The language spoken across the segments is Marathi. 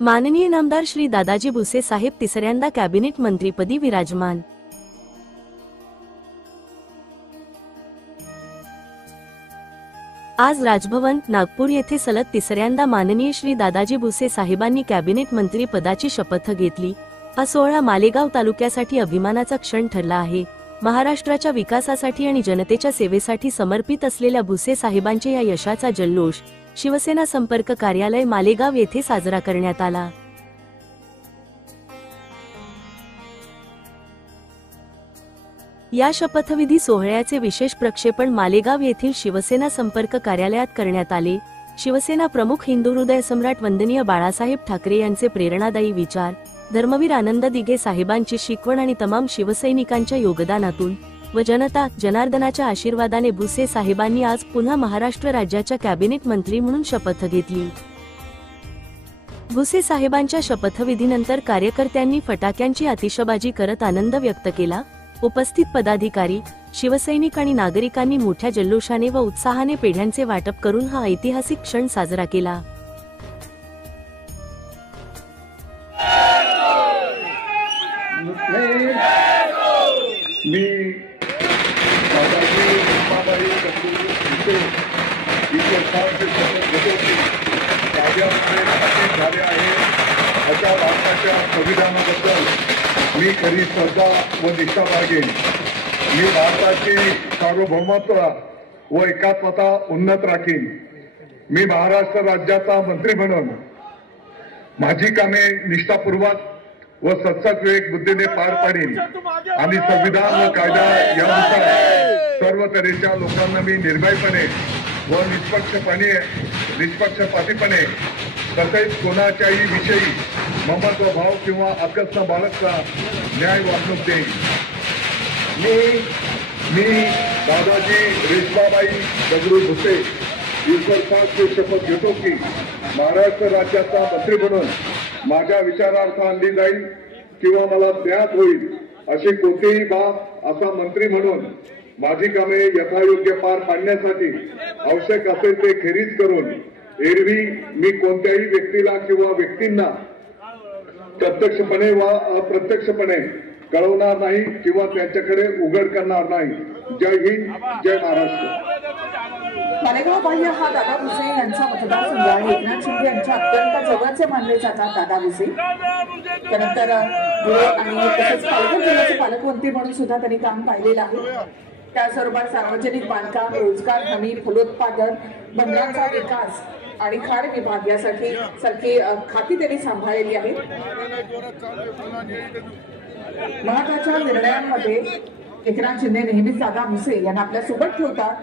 माननीय नामदार श्री दादाजी भुसे साहेब तिसऱ्यांदा कॅबिनेट मंत्रीपदी विराजमान। आज राजभवन नागपूर येथे सलग तिसऱ्यांदा माननीय श्री दादाजी भुसे साहेबांनी कॅबिनेट मंत्री पदाची शपथ घेतली। हा सोहळा मालेगाव तालुक्यासाठी अभिमानाचा क्षण ठरला आहे। महाराष्ट्राच्या विकासासाठी आणि जनतेच्या सेवेसाठी समर्पित असलेल्या भुसे साहेबांच्या या यशाचा जल्लोष शिवसेना संपर्क कार्यालय मालेगाव येथे साजरा करण्यात आला। या शपथविधी सोहळ्याचे विशेष प्रक्षेपण मालेगाव येथील शिवसेना संपर्क कार्यालयात करण्यात आले। शिवसेना प्रमुख हिंदू हृदय सम्राट वंदनीय बाळासाहेब ठाकरे यांचे प्रेरणादायी विचार, धर्मवीर आनंद दिघे साहेबांची शिकवण आणि तमाम शिवसैनिकांच्या योगदानातून व जनता जनार्दनाच्या आशीर्वादाने भुसे साहेबांनी आज पुन्हा महाराष्ट्र राज्याच्या कॅबिनेट मंत्री म्हणून शपथ घेतली। भुसे साहेबांच्या शपथविधीनंतर कार्यकर्त्यांनी फटाक्यांची आतिषबाजी करत आनंद व्यक्त केला। उपस्थित पदाधिकारी, शिवसैनिक आणि नागरिकांनी मोठ्या जल्लोषाने व उत्साहाने पेढ्यांचे वाटप करून हा ऐतिहासिक क्षण साजरा केला। संविधानाबद्दल मी खरी श्रद्धा व निष्ठा बाळगेन। मी भारताचे सार्वभौमत्व व एकात्मता उन्नत राखीन। मी महाराष्ट्र राज्याचा मंत्री म्हणून माझी कामे निष्ठापूर्वक व सतत विवेक बुद्धीने पार पाडीन आणि संविधान व कायदा यानुसार सर्व तऱ्हेच्या लोकांना मी निर्भयपणे व निष्पक्षपातीपणे तसेच कोणाच्याही विषयी ममत्व भाव किंवा आकस्म बाळगता न्याय वागणूक देईन। मी दादाजी रेश्माबाई दगडू भुसे ईश्वरची शपथ घेतो की महाराष्ट्र राज्याचा मंत्री म्हणून माझ्या विचारार्थ आणली जाईल किंवा मला ज्ञात होईल अशी कोणतीही बाब असा मंत्री म्हणून माझी कामे यथायोग्य पार पाडण्यासाठी आवश्यक असेल ते खेरीज करून एरवी मी कोणत्याही व्यक्तीला किंवा व्यक्तींना प्रत्यक्षपणे व अप्रत्यक्षपणे कळवणार नाही किंवा त्यांच्याकडे उघड करणार नाही। जय हिंद, जय महाराष्ट्र। मालेगाव बाह्य हा दादा भुसे यांचा मतदारसंघ आहे। एकनाथ शिंदे यांच्या अत्यंत जवळचे मानले जातात दादा भुसे। त्यानंतर धुळे आणि तसेच पालघर जिल्ह्याचे पालकमंत्री म्हणून सुद्धा त्यांनी काम पाहिलेलं आहे। त्याचबरोबर सार्वजनिक बांधकाम, रोजगार हमी, फलोत्पादन, बंदरांचा विकास आणि खाण विभाग यासाठी सारखी खाती त्यांनी सांभाळलेली आहेत। महत्वाच्या निर्णयांमध्ये एकनाथ शिंदे नेहमीच दादा भुसे यांना आपल्या सोबत ठेवतात।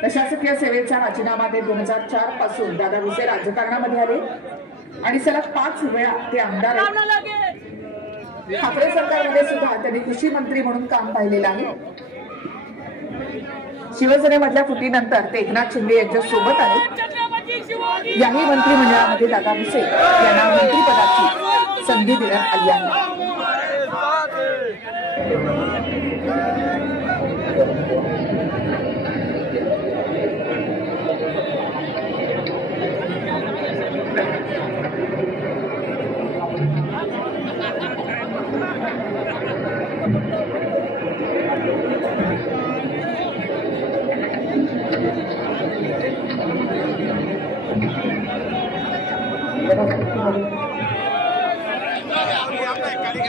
प्रशासकीय सेवेचा राजीनामा देत 2004 पासून दादा भुसे राजकारणामध्ये आले आणि सलग 5 वेळा ते आमदार आहेत। ठाकरे सरकारमध्ये सुद्धा त्यांनी कृषी मंत्री म्हणून काम पाहिलेलं आहे। शिवसेनेमधल्या फुटीनंतर ते एकनाथ शिंदे यांच्या सोबत आहेत। याही मंत्रिमंडळामध्ये दादा भुसे यांना मंत्रिपदाची संधी देण्यात आली आहे।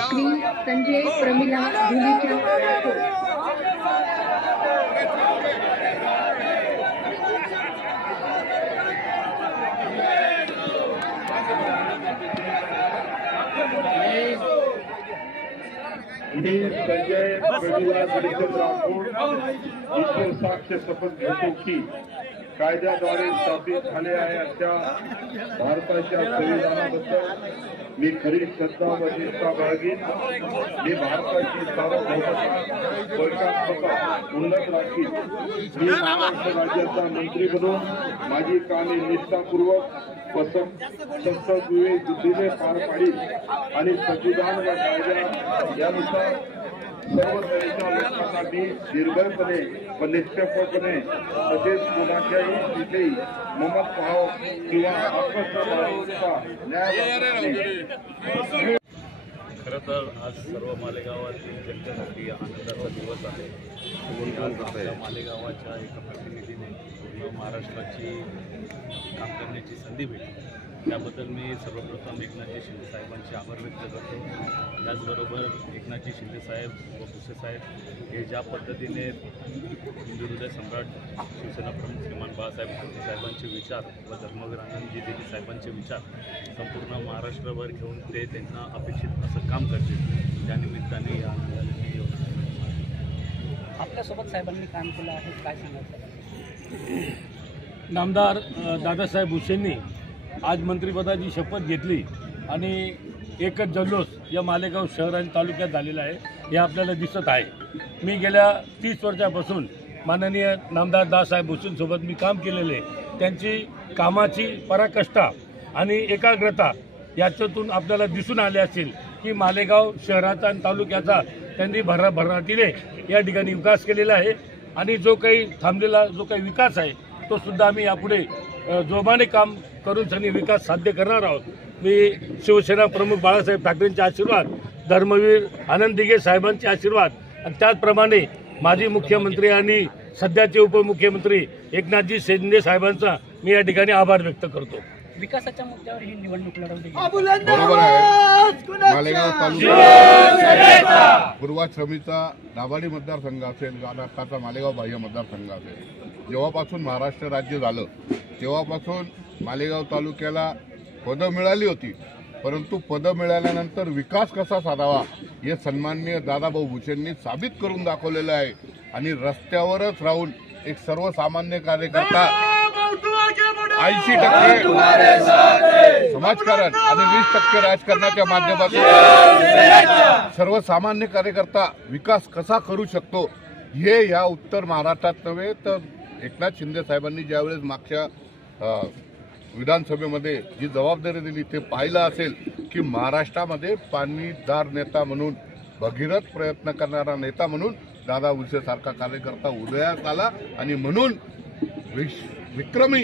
श्री संजय प्रमिला धुलीचंद राठोड। संजय प्रमिला धुलीचंद राठोड ईश्वर साक्ष शपथ घेतो की कायद्याद्वारे स्थापित झाले आहे अशा भारताच्या संविधानाबद्दल मी खरी श्रद्धा व निष्ठा बाळगीन। मी भारताची सार्वभौमता व एकात्मता उन्नत राखीन। मी महाराष्ट्र राज्याचा मंत्री म्हणून माझी कामे निष्ठापूर्वक व सतत विवेक बुद्धीने पार पाडीन आणि संविधान व कायदा यानुसार सर्व तऱ्हेच्या लोकांसाठी निर्भयपणे व निष्पक्षपणे तसेच कोणाच्याही तिथेही ममत भाव किंवा आत्मसन्मानाचा न्याय खरं तर आज सर्व मालेगावातील जनतेसाठी आनंदाचा दिवस आहे. आपल्या मालेगावाच्या एका प्रतिनिधीने पूर्ण महाराष्ट्राची काम करण्याची संधी भेटली. त्याबद्दल मी सर्वप्रथम एकनाथजी शिंदे साहेबांचे आभार व्यक्त करतो. त्याचबरोबर एकनाथजी शिंदे साहेब व भुसे साहेब हे ज्या पद्धतीने हिंदू हृदय सम्राट शिवसेना प्रमुख श्रीमान बाळासाहेब ठाकरे साहेबांचे विचार व धर्मवीर आनंदजी देवी साहेबांचे विचार संपूर्ण महाराष्ट्रभर घेऊन ते त्यांना अपेक्षित असं काम करतील. त्यानिमित्ताने या आनंदाने आपल्यासोबत साहेबांनी काम केलं आहे, काय सांगायचं? नामदार दादासाहेब भुसेंनी आज मंत्रिपदाची शपथ घेतली आणि एकच जल्लोष या मालेगाव शहर आणि तालुक्यात झालेला आहे हे आपल्याला दिसत आहे. मी गेल्या 30 वर्षापासून माननीय नामदार दादासाहेब भुसेंसोबत मी काम केलेले. त्यांची कामाची पराकाष्ठा आणि एकाग्रता याच्यातून आपल्याला दिसून आले असेल की मालेगाव शहराचा आणि तालुक्याचा त्यांनी भराभराटीने या ठिकाणी विकास केलेला आहे आणि जो काही थांबलेला जो काही विकास आहे तो सुद्धा आम्ही यापुढे जोमाने काम करून सनी विकास साध्य करणार आहोत. मी शिवसेना प्रमुख बाळासाहेब ठाकरेंचे आशीर्वाद, धर्मवीर आनंद दिघे साहेबांचे आशीर्वाद आणि त्याचप्रमाणे माजी मुख्यमंत्री आणि सध्याचे उपमुख्यमंत्री एकनाथजी शिंदे साहेबांचा मी या ठिकाणी आभार व्यक्त करतो. विकासाच्या मुद्द्यावर ही निवडणूक लढवली. बरोबर आहे. मालेगाव तालुका पूर्वाश्रमीचा दाभाडी मतदारसंघ असेल, महाराष्ट्राचा मालेगाव बाह्य मतदारसंघ असेल, जेव्हापासून महाराष्ट्र राज्य झालं तेव्हापासून मालेगाव तालुक्याला पदं मिळाली होती. परंतु पदं मिळाल्यानंतर विकास कसा साधावा हे सन्माननीय दादाभाऊ भुसेंनी साबित करून दाखवलेलं आहे. आणि रस्त्यावरच राहून एक सर्वसामान्य कार्यकर्ता 80% समाजकारण आणि 20% राजकारणाच्या माध्यमातून सर्वसामान्य कार्यकर्ता विकास कसा करू शकतो हे या उत्तर महाराष्ट्रात नव्हे तर एकनाथ शिंदे साहेबांनी ज्यावेळेस मागच्या विधानसभेमध्ये जी जबाबदारी दिली ते पाहिलं असेल की महाराष्ट्रामध्ये पाणीदार नेता म्हणून, भगीरथ प्रयत्न करणारा नेता म्हणून दादा भुसे सारखा कार्यकर्ता उदयास आला आणि म्हणून विक्रमी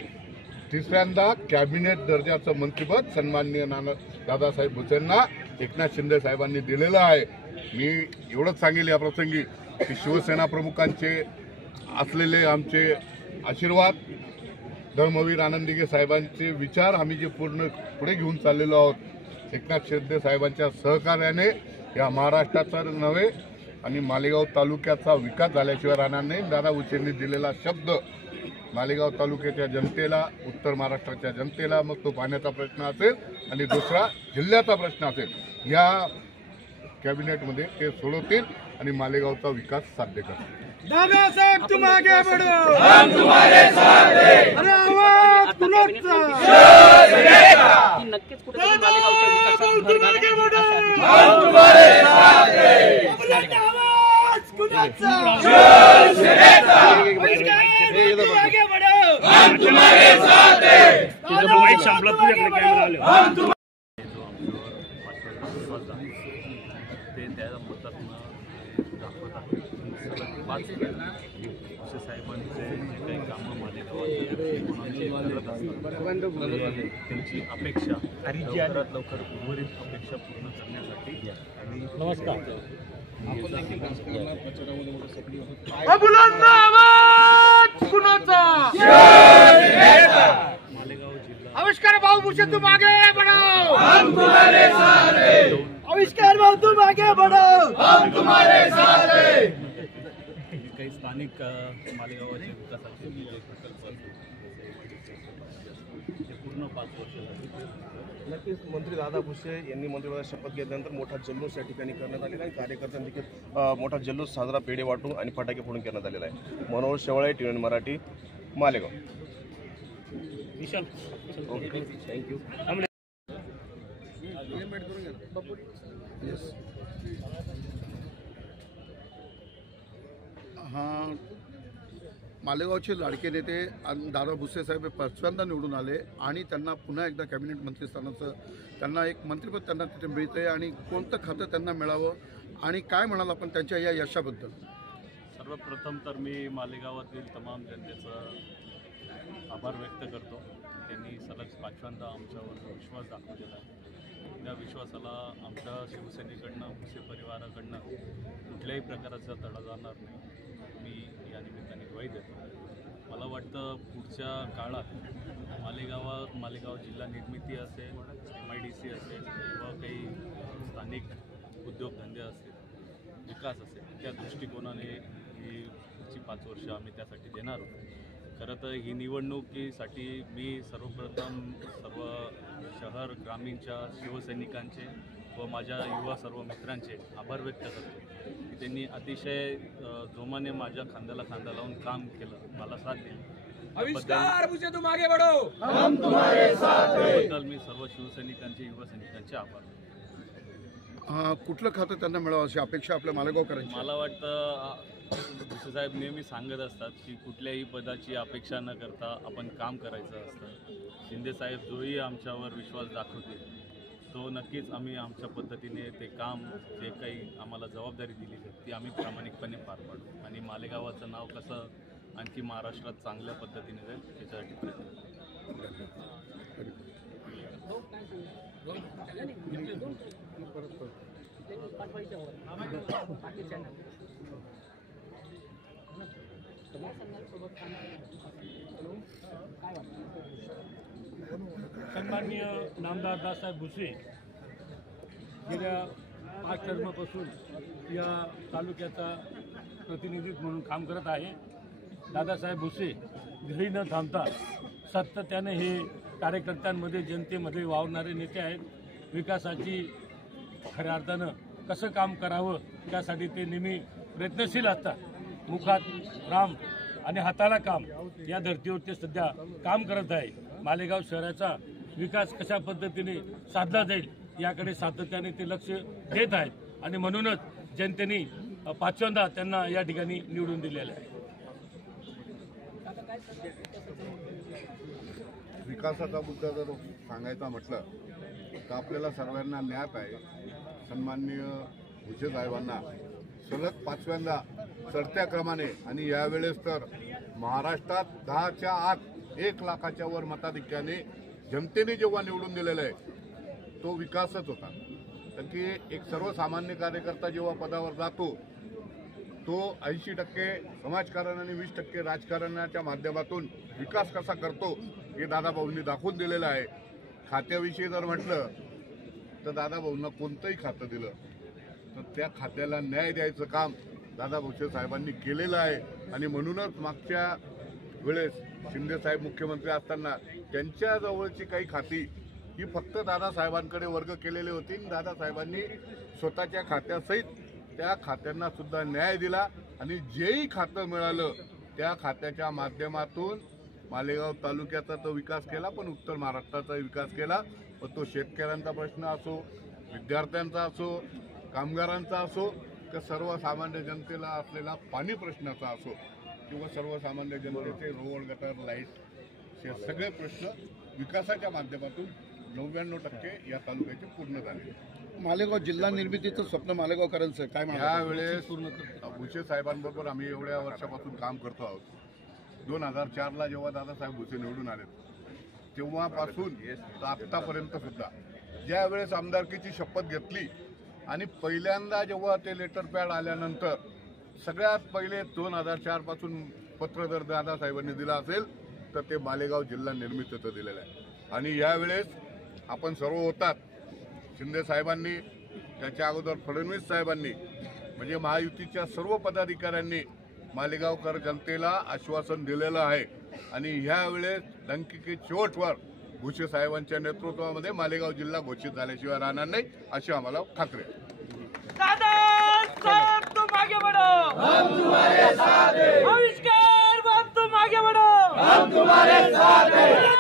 तिसऱ्यांदा कॅबिनेट दर्जाचं मंत्रिपद सन्माननीय दादासाहेब भुसेंना एकनाथ शिंदे साहेबांनी दिलेलं आहे. मी एवढंच सांगेल या प्रसंगी की शिवसेना प्रमुखांचे असलेले आमचे आशीर्वाद, धर्मवीर आनंद दिघे साहेबांचे विचार आम्ही जे पुढे घेऊन चाललेलो आहोत, एकनाथ शिंदे साहेबांच्या सहकार्याने या महाराष्ट्राचा नव्हे आणि मालेगाव तालुक्याचा विकास झाल्याशिवाय राहणार नाही. दादा भुसेंनी दिलेला शब्द मालेगाव तालुक्याच्या जनतेला, उत्तर महाराष्ट्राच्या जनतेला, मग तो पाण्याचा प्रश्न असेल आणि दुसरा जिल्ह्याचा प्रश्न असेल, या कॅबिनेटमध्ये ते सोडवतील आणि मालेगावचा विकास साध्य करतील. दादासाहेब तुम आगे बढ़ो, हम तुम्हारे साथ हैं. अरे आवाज कुणाचा? नक्कीच कुठेतरी मालेगावच्या विकासात भर घाला. हम तुम्हारे साथ हैं. आवाज कुणाचा? आगे बढ़ो, हम तुम्हारे साथ हैं. तुझं वाईट संपला, तुझ्याकडे कॅमेरा आले. जो आमच्यावर ते त्या मतातनं दाखवत आहे. सलग 5 भुसे साहेबांचे जे काही कामं मालेगावात करत असतात त्यांची अपेक्षा लवकरात लवकर उर्वरित अपेक्षा पूर्ण करण्यासाठी आणि नमस्कार. मालेगाव जिल्हा आविष्कार भाऊ भूषण तुम आगे बढ़ो, हम तुम्हारे साथ हैं. आविष्कार भाऊ तुम आगे बढ़ो, हम तुम्हारे साथ हैं. काही स्थानिक मालेगावाच्या विकासाचे जे प्रकल्प ते पूर्ण 5 वर्ष झाली. नक्कीच मंत्री दादा भुसे यांनी मंत्रिपदाची शपथ घेतल्यानंतर मोठा जल्लोष या ठिकाणी करण्यात आलेला आहे. कार्यकर्त्यांनी देखील मोठा जल्लोष साजरा, पेढे वाटून आणि फटाके फोडून करण्यात आलेला आहे. Manohar Shewale, TVN Marathi, Malegaon. Okay, thank you. हां, मालेगावचे लाडके नेते दादा भुसे साहेब 5व्यांदा निवडून आले आणि त्यांना पुन्हा एकदा कॅबिनेट मंत्रिस्थानाचं त्यांना एक मंत्रिपद त्यांना तिथे मिळतं आहे आणि कोणतं खातं त्यांना मिळावं आणि काय म्हणाल आपण त्यांच्या या यशाबद्दल? सर्वप्रथम तर मी मालेगावातील तमाम जनतेचा आभार व्यक्त करतो. त्यांनी सलग 5व्यांदा आमच्यावर विश्वास दाखवलेला आहे. त्या विश्वासाला आमच्या शिवसेनेकडनं भुसे परिवाराकडनं कुठल्याही प्रकारचा तडा जाणार नाही, मी या निमित्ताने ग्वाही देतो. मला वाटतं पुढच्या काळात मालेगाव जिल्हा निर्मिती असेल, MIDC असेल किंवा काही स्थानिक उद्योगधंदे असतील, विकास असेल, त्या दृष्टिकोनाने ही पुढची 5 वर्ष आम्ही त्यासाठी देणार आहोत. खरं तर ही निवडणुकीसाठी मी सर्वप्रथम सर्व शहर ग्रामीणच्या शिवसैनिकांचे व माझ्या युवा सर्व मित्रांचे आभार व्यक्त करतो की त्यांनी अतिशय जोमाने माझ्या खांद्याला खांदा लावून काम केलं, मला साथ दिली. त्याबद्दल मी सर्व शिवसैनिकांचे युवा सैनिकांचे आभार. कुठलं खातं त्यांना मिळावं अशी अपेक्षा आपल्या मालेगावकरांची? मला वाटतं भुसे साहेब नेहमी सांगत असतात की कुठल्याही पदाची अपेक्षा न करता आपण काम करायचं असतं. शिंदे साहेब जोही आमच्यावर विश्वास दाखवतील तो नक्कीच आम्ही आमच्या पद्धतीने ते काम, जे काही आम्हाला जबाबदारी दिली ती आम्ही प्रामाणिकपणे पार पाडू आणि मालेगावाचं नाव कसं आणखी महाराष्ट्रात चांगल्या पद्धतीने जाईल त्याच्यासाठी सन्माननीय नामदार दादासाहेब भुसे गेल्या 5 टर्मपासून या तालुक्याचा प्रतिनिधित्व म्हणून काम करत आहे. दादासाहेब भुसे घरी न थांबता सातत्याने हे कार्यकर्त्यांमध्ये, जनतेमध्ये वावरणारे नेते आहेत. विकासाची खऱ्या अर्थानं कसं काम करावं त्यासाठी ते नेहमी प्रयत्नशील असतात. मुखात राम आणि हाताला काम या धर्तीवर ते सध्या काम करत आहे. मालेगाव शहराचा विकास कशा पद्धतीने साधला जाईल याकडे सातत्याने ते लक्ष देत आहेत आणि म्हणूनच जनतेने 5व्यांदा त्यांना या ठिकाणी निवडून दिलेलं आहे. विकासाचा मुद्दा जर सांगायचा म्हटलं तर आपल्याला सर्वांना ज्ञात आहे, सन्माननीय भुसे साहेबांना सलग 5व्यांदा चढत्या क्रमाने आणि यावेळेस तर महाराष्ट्रात 10च्या आत 1 लाखाच्या वर मताधिक्याने जनतेने जेव्हा निवडून दिलेला आहे तो विकासच होता. कारण की एक सर्वसामान्य कार्यकर्ता जेव्हा पदावर जातो तो 80% समाजकारण आणि 20% राजकारणाच्या माध्यमातून विकास कसा करतो हे दादाभाऊंनी दाखवून दिलेलं आहे. खात्याविषयी जर म्हटलं तर दादाभाऊंना कोणतंही खातं दिलं तर त्या खात्याला न्याय द्यायचं काम दादा भुसे साहेबांनी केलेलं आहे आणि म्हणूनच मागच्या वेळेस शिंदे साहेब मुख्यमंत्री असताना त्यांच्या जवळची काही खाती ही फक्त दादासाहेबांकडे वर्ग केलेली होती. दादासाहेबांनी स्वतःच्या खात्यासहित त्या खात्यांना सुद्धा न्याय दिला आणि जेही खातं मिळालं त्या खात्याच्या माध्यमातून मालेगाव तालुक्याचा तो विकास केला, पण उत्तर महाराष्ट्राचा विकास केला. पण तो शेतकऱ्यांचा प्रश्न असो, विद्यार्थ्यांचा असो, कामगारांचा असो, तर सर्वसामान्य जनतेला असलेला पाणी प्रश्नाचा असो किंवा सर्वसामान्य जनतेचे रोड, गटर, लाईट हे सगळे प्रश्न विकासाच्या माध्यमातून 99% या तालुक्याचे पूर्ण झाले. मालेगाव जिल्हा निर्मितीचं स्वप्न मालेगावकरांचं काय म्हणतात? यावेळेस भुसे साहेबांबरोबर आम्ही एवढ्या वर्षापासून काम करतो आहोत. 2004ला जेव्हा दादासाहेब भुसे निवडून आले तेव्हापासून तर आत्तापर्यंत सुद्धा ज्यावेळेस आमदारकीची शपथ घेतली आणि पहिल्यांदा जेव्हा ते लेटर पॅड आल्यानंतर सगळ्यात पहिले 2004 पासून पत्र जर दादासाहेबांनी दिलं असेल तर ते मालेगाव जिल्हा निर्मितीचं दिलेलं आहे. आणि यावेळेस आपण सर्व होतात, शिंदे साहेबांनी, त्याच्या अगोदर फडणवीस साहेबांनी, म्हणजे महायुतीच्या सर्व पदाधिकाऱ्यांनी मालेगावकर जनतेला आश्वासन दिलेलं आहे आणि ह्यावेळेस डंकीके शेवटवर भुसे साहेबांच्या नेतृत्वामध्ये मालेगाव जिल्हा घोषित झाल्याशिवाय राहणार नाही अशी आम्हाला खात्री आहे. तुम आगे बढ़ो, हम तुम्हारे साथ हैं. आविष्कार बात तुम आगे बढ़ो, हम तुम्हारे साथ हैं.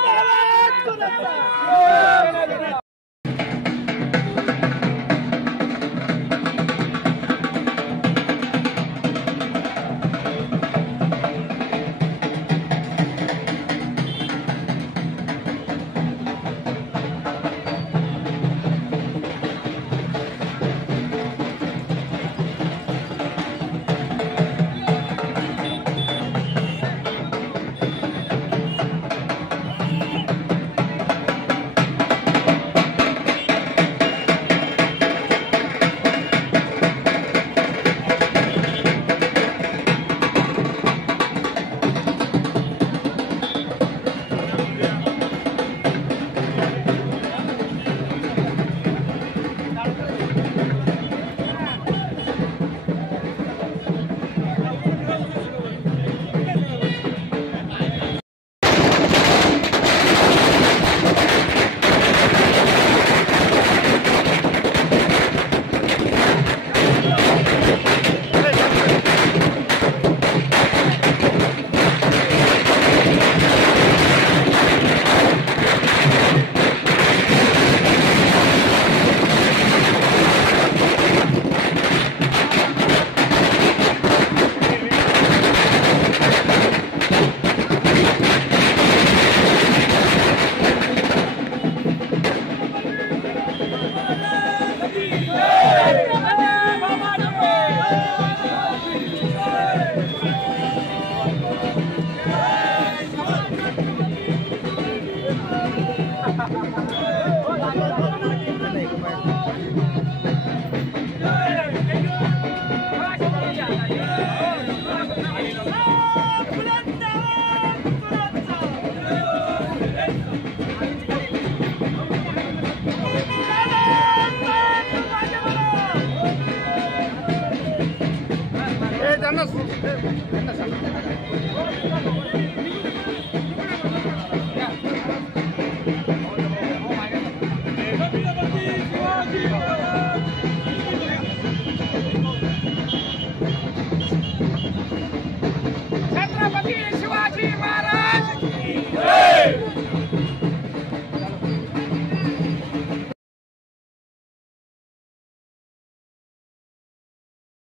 त्यांना सांगा